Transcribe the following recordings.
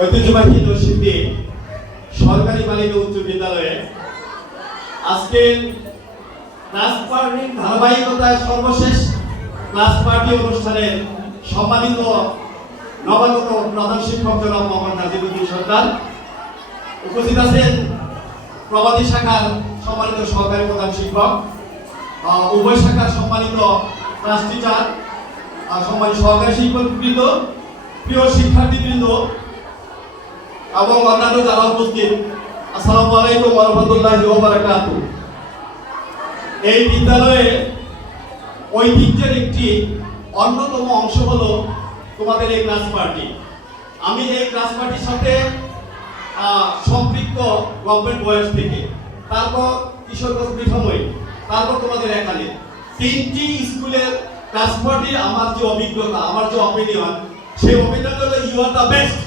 ঐতিহ্যবাহী নরসিংদী সরকারি বালিকা উচ্চ বিদ্যালয়ে আজকে ক্লাস পার্টির ধারাবাহিকতায় সর্বশেষ ক্লাস পার্টি অনুষ্ঠানে সম্মানিত নবাগত প্রধান শিক্ষক জনাব মোহাম্মদ নাজিমুদ্দিন সরকার, উপস্থিত আছেন প্রবাদী শাখার সম্মানিত সহকারী প্রধান শিক্ষক, উভয় শাখার সম্মানিত ক্লাস টিচার, সম্মানিত সহকারী শিক্ষকবৃন্দ, প্রিয় শিক্ষার্থীবৃন্দ এবং অন্যান্য যারা উপস্থিত, আসসালামু আলাইকুম ওয়া রাহমাতুল্লাহি ওয়া বারাকাতুহু। এই বিদ্যালয়ে ঐতিহ্যের একটি অন্যতম অংশ হলো তোমাদের এই ক্লাস পার্টি। আমি এই ক্লাস পার্টির সাথে সম্পৃক্ত গভর্নমেন্ট বয়স থেকে, তারপর কিশোরগঞ্জ পিঠাময়, তারপর তোমাদের এখানে তিনটি স্কুলের ক্লাস পার্টির আমার যে অভিজ্ঞতা, আমার যে অপিনিয়ন, সেই অপিনিয়ন হলো ইউ আর দ্য বেস্ট।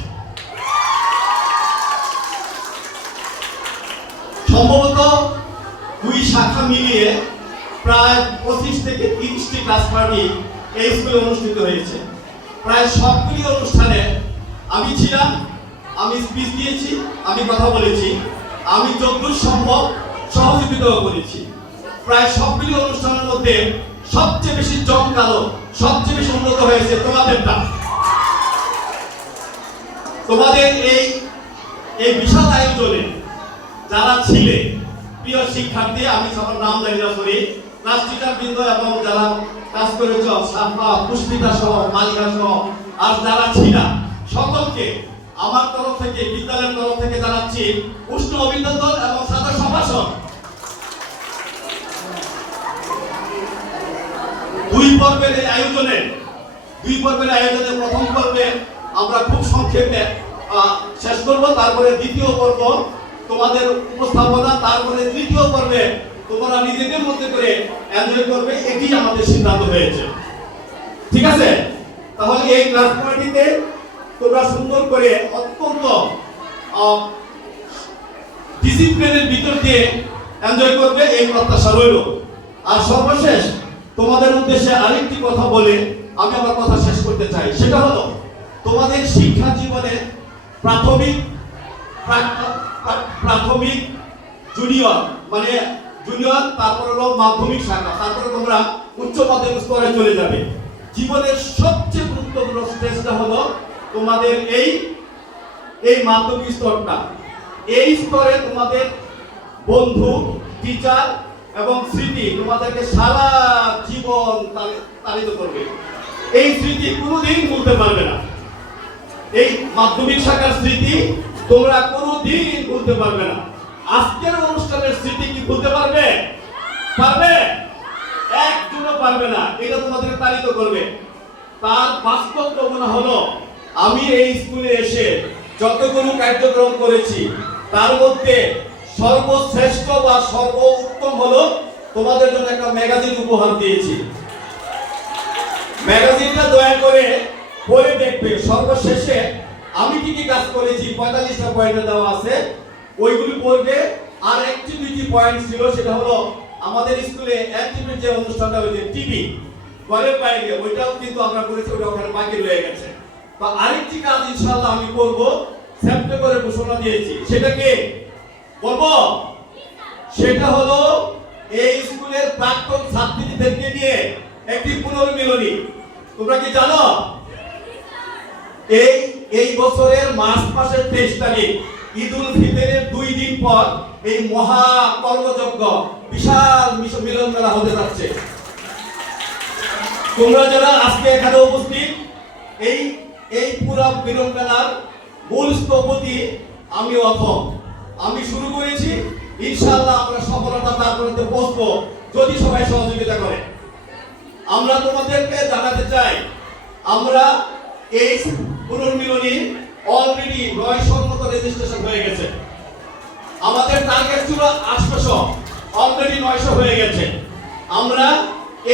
সম্ভবত দুই শাখা মিলিয়ে প্রায় 25 থেকে 30টি ক্লাস পার্টি এই স্কুলে অনুষ্ঠিত হয়েছে। প্রায় সবগুলি অনুষ্ঠানে আমি ছিলাম, আমি স্পিচ দিয়েছি, আমি কথা বলেছি, আমি যতদূর সম্ভব সহযোগিতা করেছি। প্রায় সবগুলি অনুষ্ঠানের মধ্যে সবচেয়ে বেশি জমকালো, সবচেয়ে বেশি উন্নত হয়েছে তোমাদেরটা। তোমাদের এই বিশাল আয়োজনে যারা ছিলে প্রিয় শিক্ষার্থী, আমি সবার নাম জানি না, সরি, ক্লাস টিচার বৃন্দ এবং যারা কাজ করেছ, সাফা, পুষ্পিতা সহ, মালিকা সহ, আর যারা ছিল সকলকে আমার তরফ থেকে, বিদ্যালয়ের তরফ থেকে জানাচ্ছি উষ্ণ অভিনন্দন এবং সাদর সম্ভাষণ। দুই পর্বের আয়োজনে প্রথম পর্বে আমরা খুব সংক্ষেপে শেষ করব, তারপরে দ্বিতীয় পর্ব তোমাদের উপস্থাপনা, তারপরে তৃতীয় পর্বে তোমরা নিজেদের মধ্যে করে এনজয় করবে। এটি আমাদের সিদ্ধান্ত হয়েছে, ঠিক আছে? তাহলে এই ক্লাস পার্টিতে তোমরা সুন্দর করে অত্যন্ত ডিসিপ্লিনের ভিতর দিয়ে এনজয় করবে, এই প্রত্যাশা রইল। আর সর্বশেষ তোমাদের উদ্দেশ্যে আরেকটি কথা বলে আমি আমার কথা শেষ করতে চাই, সেটা হলো তোমাদের শিক্ষা জীবনে প্রাথমিক, জুনিয়র, মানে জুনিয়র, তারপর হলো মাধ্যমিক শাখা, তারপরে তোমরা উচ্চ মাধ্যমিক স্তরে চলে যাবে। জীবনের সবচেয়ে গুরুত্বপূর্ণ স্টেজটা হলো তোমাদের এই মাধ্যমিক স্তরটা। এই স্তরে তোমাদের বন্ধু, টিচার এবং স্মৃতি তোমাদেরকে সারা জীবন তাড়িত করবে। এই স্মৃতি কোনোদিন ভুলতে পারবে না। এই মাধ্যমিক শাখার স্মৃতি তোমরা কোনোদিন ভুলতে পারবে না। আজকের অনুষ্ঠানের স্মৃতি কি ভুলতে পারবে? একজনও পারবে না। এটা তোমাদেরকে তাড়িত করবে। তার বাস্তব নমুনা হলো, আমি এই স্কুলে এসে যতগুলো কার্যক্রম করেছি তার মধ্যে সর্বশ্রেষ্ঠ বা সর্বোত্তম হলো তোমাদের জন্য একটা ম্যাগাজিন উপহার দিয়েছি। ম্যাগাজিনটা দয়া করে পড়ে দেখবে। সর্বশেষে আমি কি কি কাজ করেছি 45টা পয়েন্টে দেওয়া আছে, ওইগুলি পড়বে। আর অ্যাক্টিভিটি পয়েন্ট ছিল, সেটা হলো আমাদের স্কুলে অ্যাক্টিভিটি যে অনুষ্ঠানটা হয়েছে টিভি ঘরের বাইরে, ওইটাও কিন্তু আমরা করেছি, ওটা ওখানে বাকি রয়ে গেছে। তো আরেকটি কাজ ইনশাআল্লাহ আমি করব, সেপ্টেম্বরে ঘোষণা দিয়েছি। সেটা কি বলবো? সেটা হলো এই স্কুলের প্রাক্তন ছাত্রীদেরকে নিয়ে একটি পুনর্মিলনী। তোমরা কি জানো এই বছরের মার্চ মাসের 23 তারিখ ঈদুল ফিতরের 2 দিন পর এই মহা কর্মযজ্ঞ বিশাল মিলন মেলা হতে যাচ্ছে। তোমরা যারা আজকে এখানে উপস্থিত, এই পুরো মিলন মেলার মূল স্থপতি আমি অথম। আমি শুরু করেছি, ইনশাআল্লাহ আমরা সফলতা তারপরে পৌঁছবো যদি সবাই সহযোগিতা করে। আমরা তোমাদেরকে জানাতে চাই, আমরা এই পুনর্মিলনী অলরেডি 900 মতো রেজিস্ট্রেশন হয়ে গেছে। আমাদের টার্গেট ছিল 800, অলরেডি 900 হয়ে গেছে। আমরা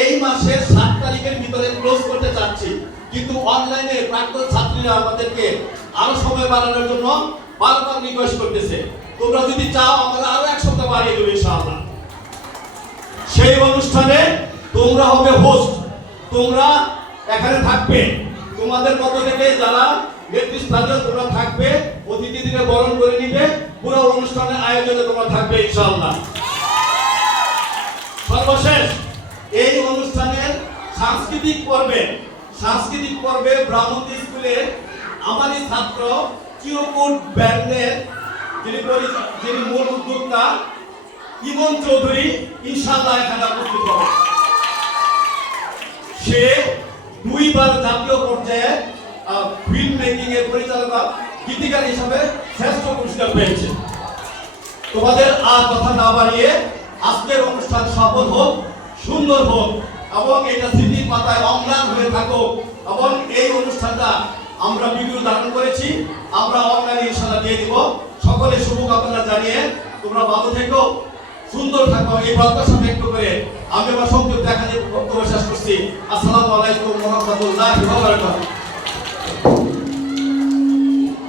এই মাসের 7 তারিখের ভিতরে ক্লোজ করতে চাচ্ছি, কিন্তু অনলাইনে প্রাক্তন ছাত্রীরা আমাদেরকে আরো সময় বাড়ানোর জন্য বারবার রিকোয়েস্ট করতেছে। তোমরা যদি চাও আমরা আরো 1 সপ্তাহ বাড়িয়ে দেব ইনশাআল্লাহ। সেই অনুষ্ঠানে তোমরা হবে হোস্ট, তোমরা এখানে থাকবে, তোমাদের মধ্য থেকে যারা নেতৃস্থানীয় তোমরা থাকবে, অতিথিদেরকে বরণ করে নিবে, পুরো অনুষ্ঠানের আয়োজনে তোমরা থাকবে ইনশাআল্লাহ। সর্বশেষ এই অনুষ্ঠানের সাংস্কৃতিক পর্বে ব্রাহ্মণী স্কুলে আমারই ছাত্র চিরকুট ব্যান্ডের যিনি মূল উদ্যোক্তা ইমন চৌধুরী ইনশাআল্লাহ এখানে উপস্থিত হবে। সে 2 বার জাতীয় পর্যায়ে ফিল্ম মেকিং এর পরিচালক গীতিকার হিসাবে শ্রেষ্ঠ পুরস্কার পেয়েছে। তোমাদের আর কথা না বাড়িয়ে আজকের অনুষ্ঠান সফল হোক, সুন্দর হোক এবং এটা স্মৃতির পাতায় অম্লান হয়ে থাকুক। এবং এই অনুষ্ঠানটা আমরা ভিডিও ধারণ করেছি, আমরা অনলাইনে ইনশাআল্লাহ দিয়ে দিব। সকলে শুভকামনা জানিয়ে তোমরা ভালো থেকো, সুন্দর থাকো, এই প্রত্যাশা ব্যক্ত করে আমি আমার সংক্ষিপ্ত দেখা বক্তব্য শেষ করছি। আসসালামু আলাইকুম ওয়া রাহমাতুল্লাহি ওয়া বারাকাতুহু।